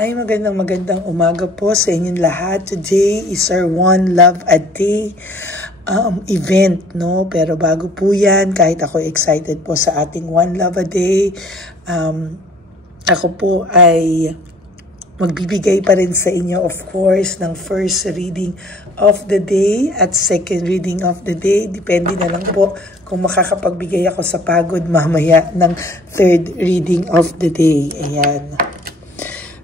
Hi, magandang umaga po sa inyong lahat. Today is our One Love a Day event, no? Pero bago po yan, kahit ako excited po sa ating One Love a Day, ako po ay magbibigay pa rin sa inyo, of course, ng first reading of the day at second reading of the day. Depende na lang po kung makakapagbigay ako sa pagod mamaya ng third reading of the day. Ayan.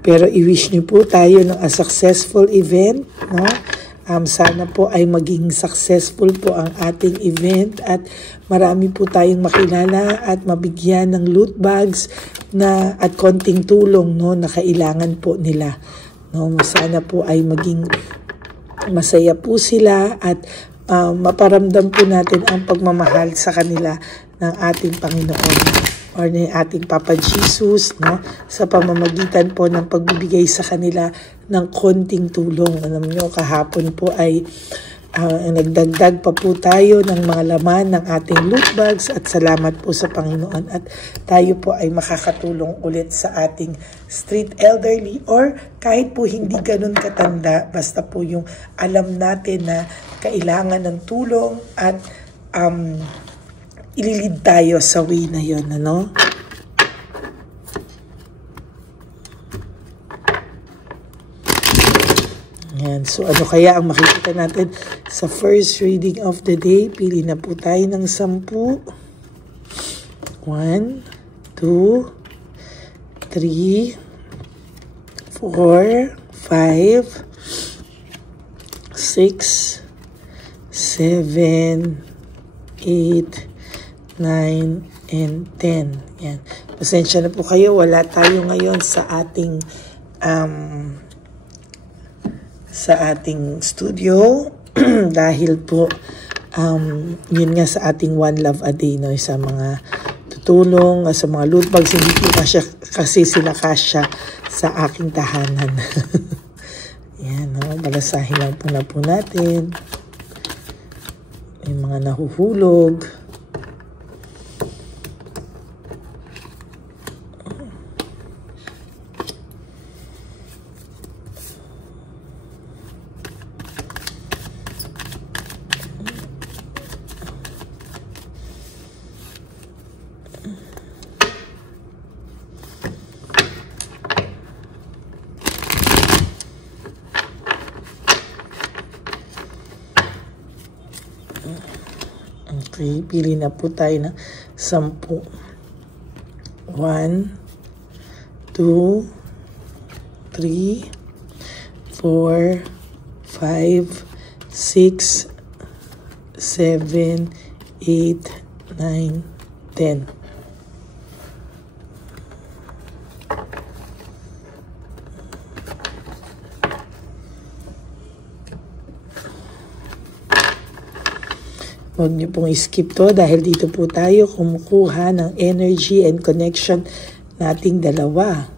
Pero i-wish niyo po tayo ng a successful event, no? Sana po ay maging successful po ang ating event at marami po tayong makilala at mabigyan ng loot bags na at konting tulong, no, na kailangan po nila. No, sana po ay maging masaya po sila at maparamdam po natin ang pagmamahal sa kanila ng ating Panginoon or ng ating Papa Jesus, no, sa pamamagitan po ng pagbibigay sa kanila ng konting tulong. Alam nyo, kahapon po ay nagdagdag pa po tayo ng mga laman ng ating loot bags at salamat po sa Panginoon at tayo po ay makakatulong ulit sa ating street elderly or kahit po hindi ganun katanda, basta po yung alam natin na kailangan ng tulong at ililid tayo sa way na yun, ano? Yan. So, ano kaya ang makikita natin sa first reading of the day? Pili na po tayo ng 10. 1, 2, 3, 4, 5, 6, 7, 8, 9, and 10. Yan. Pasensya na po kayo. Wala tayo ngayon sa ating studio dahil po yun nga sa ating One Love a Day, no, sa mga tutulong, sa mga loot bags, hindi po kasi sila kasya sa aking tahanan. Yan, no, balasahin lang po na po natin yung mga nahuhulog. Okay, pili na po tayo ng 10. 1, 2, 3, 4, 5, 6, 7, 8, 9, 10. Huwag niyo pong skip to dahil dito po tayo kumukuha ng energy and connection nating dalawa.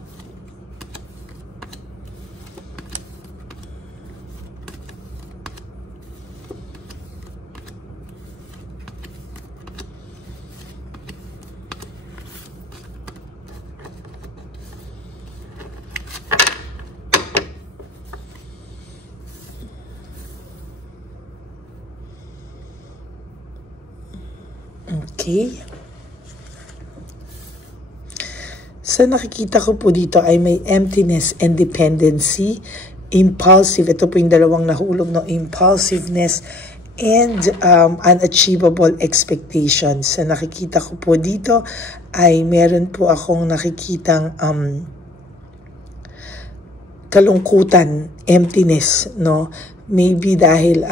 Okay. So nakikita ko po dito ay may emptiness and dependency, impulsive. Ito po yung dalawang nahulog, no? Impulsiveness and unachievable expectations. So nakikita ko po dito ay meron po akong nakikitang kalungkutan, emptiness, no? Maybe dahil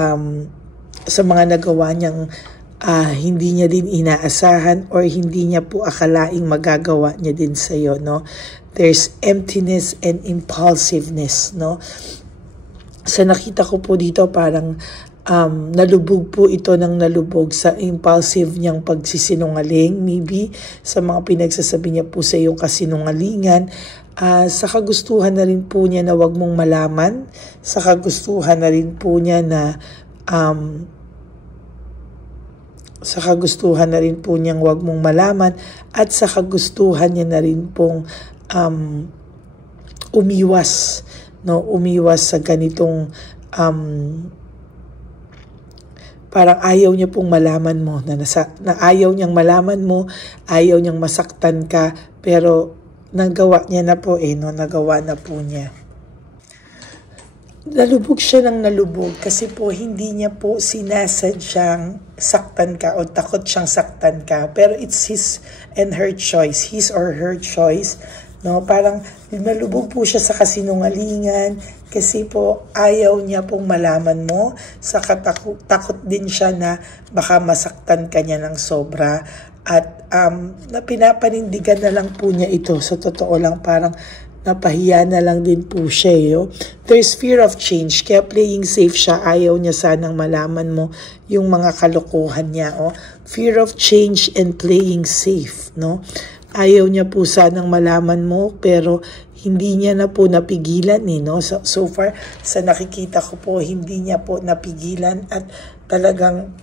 sa mga nagawa niyang hindi niya din inaasahan or hindi niya po akalaing magagawa niya din sa iyo, no? There's emptiness and impulsiveness, no? So nakita ko po dito parang nalubog po ito ng nalubog sa impulsive niyang pagsisinungaling, maybe sa mga pinagsasabi niya po sa iyong kasinungalingan, sa kagustuhan na rin po niya na wag mong malaman, sa kagustuhan na rin po niya na sa kagustuhan na rin po niyang wag mong malaman at sa kagustuhan niya na rin pong umiwas, no? Umiwas sa ganitong parang ayaw niya pong malaman mo na ayaw niyang malaman mo, ayaw niyang masaktan ka, pero nagawa niya na po no? Nagawa na po niya. Nalubog siya ng nalubog kasi po hindi niya po sinasadyang saktan ka o takot siyang saktan ka. Pero it's his and her choice, his or her choice. No, parang nalubog po siya sa kasinungalingan kasi po ayaw niya pong malaman mo. Takot din siya na baka masaktan ka niya ng sobra. At na pinapanindigan na lang po niya ito. Sa totoo lang parang napahiya na lang din po siya. There's fear of change. Kaya playing safe siya. Ayaw niya sanang malaman mo yung mga kalokohan niya. Fear of change and playing safe. No? Ayaw niya po sanang malaman mo pero hindi niya na po napigilan. No? So far, sa nakikita ko po, hindi niya po napigilan at talagang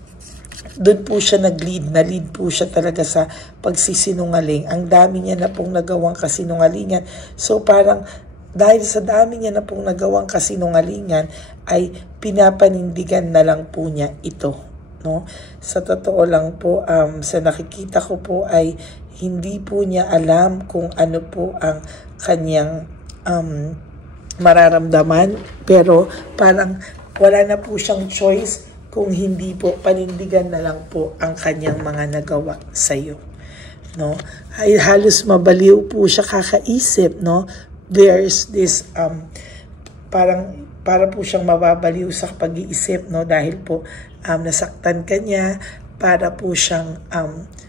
doon po siya nag-lead. Na-lead po siya talaga sa pagsisinungaling. Ang dami niya na pong nagawang kasinungalingan. So parang dahil sa dami niya na pong nagawang kasinungalingan ay pinapanindigan na lang po niya ito. No? Sa totoo lang po, sa nakikita ko po ay hindi po niya alam kung ano po ang kanyang mararamdaman. Pero parang wala na po siyang choice kung hindi po panindigan na lang po ang kanyang mga nagawa sa iyo. No? Ay halos mabaliw po siya kakaisip, no? There's this para po siyang mababaliw sa pag-iisip, no? Dahil po nasaktan ka niya, para po siyang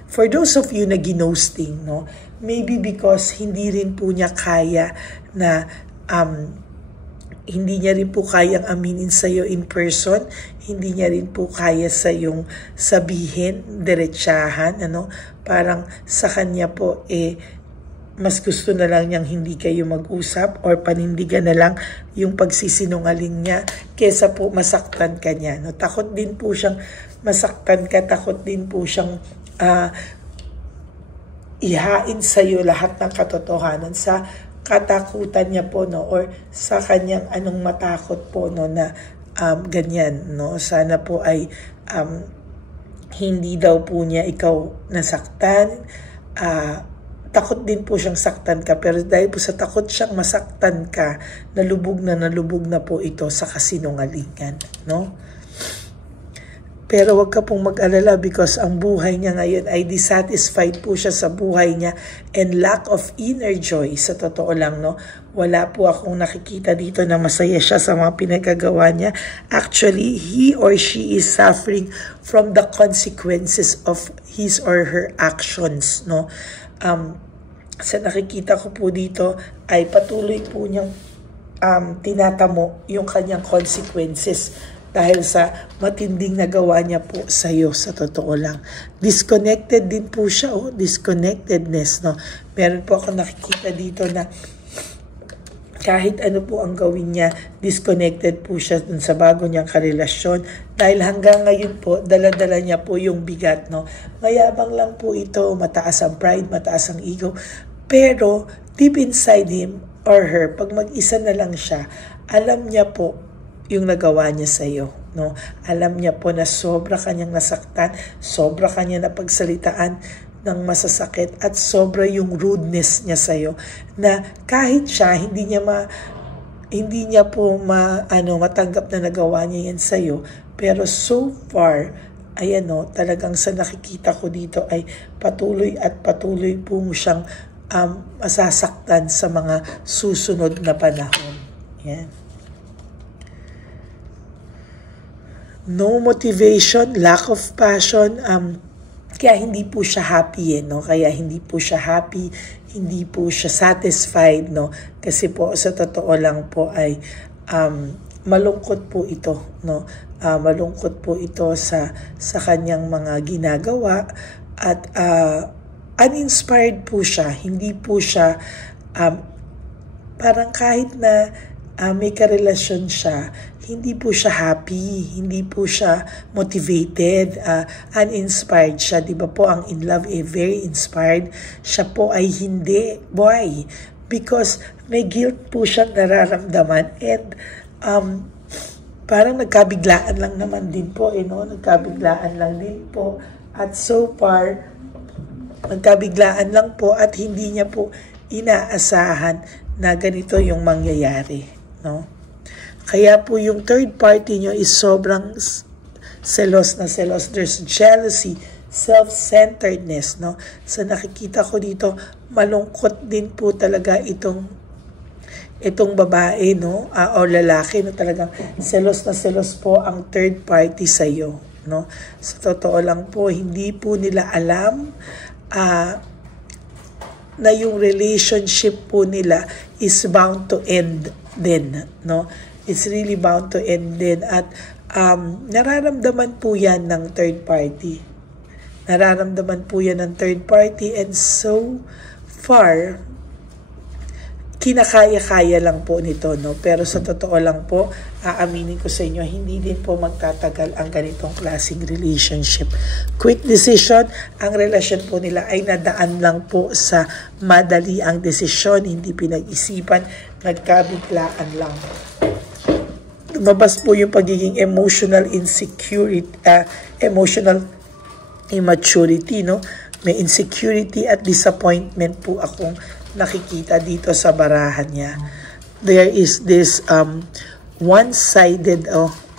for those of you na ginosting, no? Maybe because hindi rin po niya kaya na hindi niya rin po kayang aminin sa iyo in person, hindi niya rin po kaya sa yung sabihin, diretsahan, parang sa kanya po mas gusto na lang niyang hindi kayo mag-usap or panindigan na lang yung pagsisinungaling niya kesa po masaktan ka niya. No? Takot din po siyang masaktan ka, takot din po siyang ihain sa iyo lahat ng katotohanan sa katakutan niya po, no, or sa kanyang anong matakot po, no, na ganyan, no, sana po ay hindi daw po niya ikaw nasaktan. Takot din po siyang saktan ka, pero dahil po sa takot siyang masaktan ka, nalubog na po ito sa kasinungalingan, no. Pero wag ka pong mag-alala because ang buhay niya ngayon ay dissatisfied po siya sa buhay niya and lack of inner joy. Sa totoo lang, no? Wala po akong nakikita dito na masaya siya sa mga pinagagawa niya. Actually, he or she is suffering from the consequences of his or her actions, no? Sa nakikita ko po dito ay patuloy po niyang tinatamo yung kanyang consequences dahil sa matinding nagawa niya po sa iyo, sa totoo lang. Disconnected din po siya, disconnectedness, no? Meron po ako nakikita dito na kahit ano po ang gawin niya, disconnected po siya dun sa bago niyang karelasyon. Dahil hanggang ngayon po, dala-dala niya po yung bigat, no? Mayabang lang po ito, mataas ang pride, mataas ang ego. Pero, deep inside him or her, pag mag-isa na lang siya, alam niya po yung nagawa niya sa iyo, no? Alam niya po na sobra kanyang nasaktan, sobra kanya napagsalitaan ng masasakit at sobra yung rudeness niya sa iyo na kahit siya hindi niya po matanggap na nagawa niya yan sa iyo, pero so far ayan, no, talagang sa nakikita ko dito ay patuloy po siyang masasaktan sa mga susunod na panahon. Yan. No motivation, lack of passion, kaya hindi po siya happy, no? Kaya hindi po siya happy, hindi po siya satisfied, no? Kasi po sa totoo lang po ay malungkot po ito, no? Malungkot po ito sa kanyang mga ginagawa at uninspired po siya, hindi po siya parang kahit na may karelasyon siya, hindi po siya happy, hindi po siya motivated, uninspired siya. Di ba po ang in love very inspired? Siya po ay hindi. Boy, because may guilt po siyang nararamdaman and parang nagkabiglaan lang naman din po, no? Nagkabiglaan lang din po. At so far, nagkabiglaan lang po at hindi niya po inaasahan na ganito yung mangyayari, no? Kaya po yung third party nyo is sobrang selos na selos. There's jealousy, self-centeredness, no? So nakikita ko dito, malungkot din po talaga itong babae, no? O lalaki, no? Talagang selos na selos po ang third party sa iyo, no? Sa totoo lang po, hindi po nila alam na yung relationship po nila is bound to end din, no? It's really bound to end din. At nararamdaman po yan ng third party. Nararamdaman po yan ng third party and so far, kinakaya-kaya lang po nito, no? Pero sa totoo lang po, aaminin ko sa inyo, hindi din po magtatagal ang ganitong klaseng relationship. Quick decision, ang relasyon po nila ay nadaan lang po sa madali ang desisyon, hindi pinag-isipan, nagkabiglaan lang. Lumabas po yung pagiging emotional insecurity, emotional immaturity, no? May insecurity at disappointment po akong nakikita dito sa barahan niya. There is this one-sided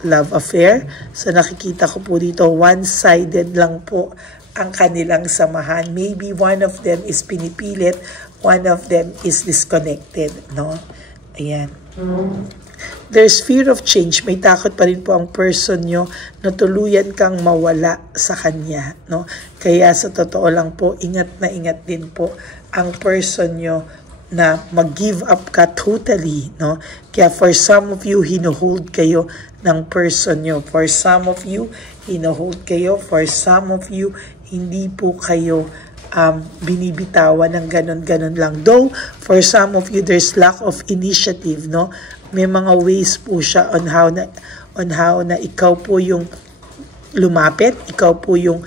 love affair. So nakikita ko po dito, one-sided lang po ang kanilang samahan. Maybe one of them is pinipilit, one of them is disconnected, no? Ayan. There's fear of change. May takot pa rin po ang person nyo na tuluyan kang mawala sa kanya, no? Kaya sa totoo lang po, ingat na ingat din po ang person nyo na mag-give up ka totally, no? Kaya for some of you, hinuhold kayo ng person nyo. For some of you, hinuhold kayo. For some of you, hindi po kayo binibitawan ng ganon-ganon lang. Though, for some of you, there's lack of initiative, no? May mga ways po siya on how na ikaw po yung lumapit, ikaw po yung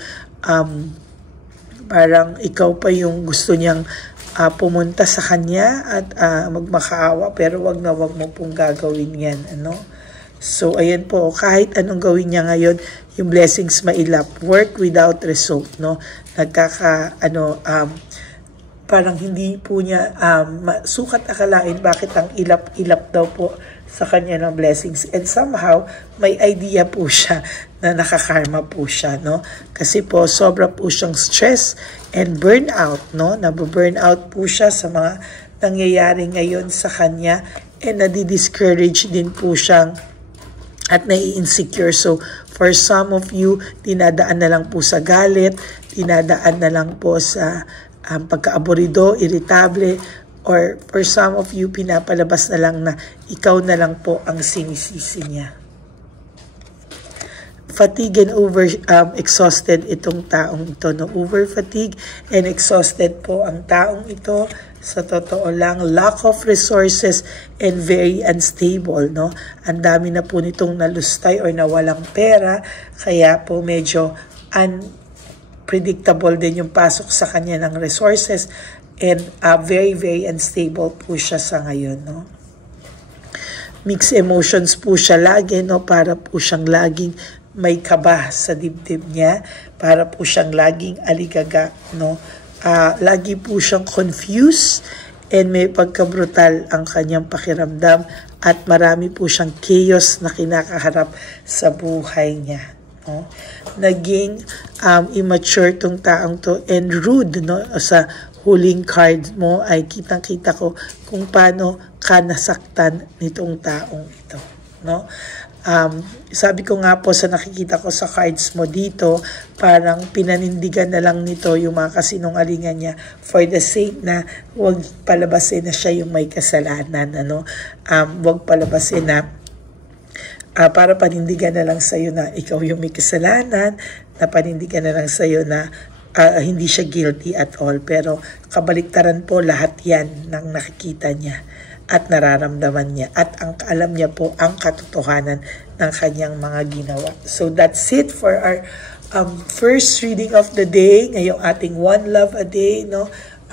parang ikaw pa yung gusto niyang pumunta sa kanya at magmakaawa, pero wag mo pong gagawin yan, ano? So ayan po, kahit anong gawin niya ngayon, yung blessings mailap, work without result, no? Parang hindi po niya sukat akalain bakit ang ilap daw po sa kanya ng blessings. And somehow, may idea po siya na nakakarma po siya, no? Kasi po, sobra po siyang stress and burnout, no? Nabu-burnout po siya sa mga nangyayari ngayon sa kanya and nadi-discourage din po siyang at nai-insecure. So, for some of you, dinadaan na lang po sa galit, dinadaan na lang po sa pagka-aborido, irritable, or for some of you, pinapalabas na lang na ikaw na lang po ang sinisisi niya. Fatigue and exhausted itong taong ito, no? Over fatigue and exhausted po ang taong ito. Sa totoo lang, lack of resources and very unstable, no? Ang dami na po nitong nalustay or nawalang pera, kaya po medyo unpredictable din yung pasok sa kanya ng resources and very, very unstable po siya sa ngayon, no? Mixed emotions po siya lagi, no? Para po siyang laging may kaba sa dibdib niya, para po siyang laging aligaga, no? Lagi po siyang confused and may pagkabrutal ang kanyang pakiramdam at marami po siyang chaos na kinakaharap sa buhay niya, no? Naging immature tong taong to and rude, no? Sa huling card mo ay kitang-kita ko kung paano ka nasaktan nitong taong ito, no? Sabi ko nga po sa nakikita ko sa cards mo dito, parang pinanindigan na lang nito yung mga kasinungalingan niya for the sake na huwag palabasin na siya yung may kasalanan, ano? Huwag palabasin na para panindigan na lang sa'yo na ikaw yung may kasalanan, na panindigan na lang sa'yo na hindi siya guilty at all. Pero kabaliktaran po lahat yan ng nakikita niya at nararamdaman niya at ang alam niya po ang katotohanan ng kanyang mga ginawa. So that's it for our first reading of the day, ngayong ating One Love a Day, no?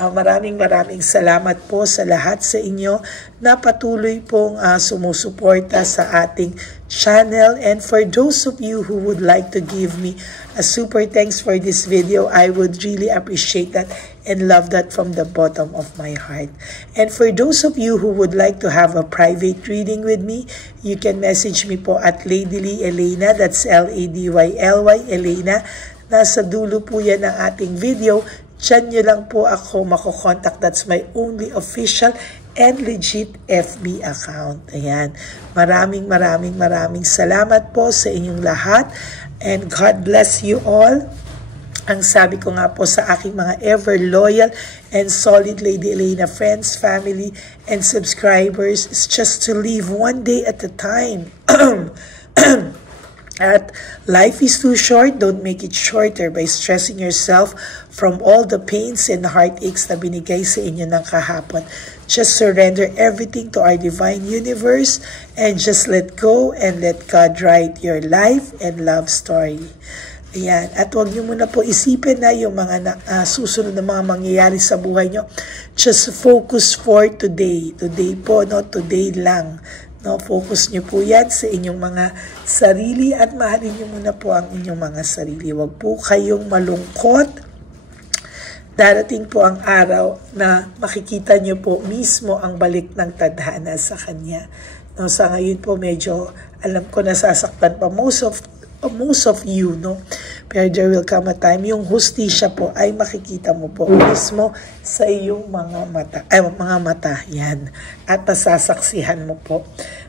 Maraming salamat po sa lahat sa inyo na patuloy pong sumusuporta sa ating channel. And for those of you who would like to give me a super thanks for this video, I would really appreciate that and love that from the bottom of my heart. And for those of you who would like to have a private reading with me, you can message me po at Ladyly Elena, that's Ladyly Elena. Nasa dulo po yan ng ating video. Diyan nyo lang po ako makokontak. That's my only official and legit FB account. Ayan. Maraming salamat po sa inyong lahat. And God bless you all. Ang sabi ko nga po sa aking mga ever loyal and solid Lady Elena friends, family, and subscribers is just to live one day at a time. At life is too short, don't make it shorter by stressing yourself from all the pains and heartaches na binigay sa inyo ng kahapon. Just surrender everything to our divine universe and just let go and let God write your life and love story. Ayan. At huwag nyo muna po isipin na yung mga susunod na mga mangyayari sa buhay nyo. Just focus for today. Today po, no? Today lang. No, focus nyo po yan sa inyong mga sarili at mahalin nyo muna po ang inyong mga sarili. Huwag po kayong malungkot. Darating po ang araw na makikita nyo po mismo ang balik ng tadhana sa Kanya. No, sa ngayon po medyo alam ko nasasaktan pa most of you, no? Pero there will come a time, yung hustisya po ay makikita mo po mismo sa iyong mga mata, yan. At masasaksihan mo po.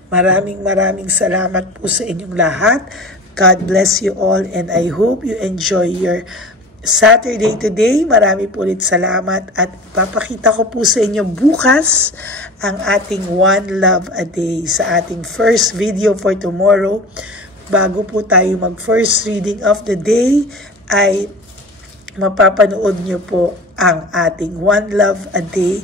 Maraming salamat po sa inyong lahat. God bless you all and I hope you enjoy your Saturday today. Marami po ulit salamat at papakita ko po sa inyo bukas ang ating One Love a Day sa ating first video for tomorrow. Bago po tayo mag-first reading of the day, ay mapapanood nyo po ang ating One Love a Day.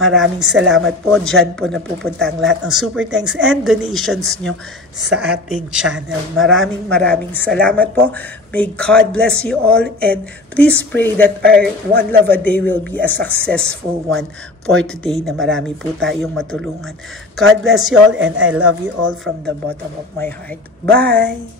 Maraming salamat po. Diyan po napupunta ang lahat ng super thanks and donations nyo sa ating channel. Maraming salamat po. May God bless you all and please pray that our One Love a Day will be a successful one for today na marami po tayong matulungan. God bless you all and I love you all from the bottom of my heart. Bye!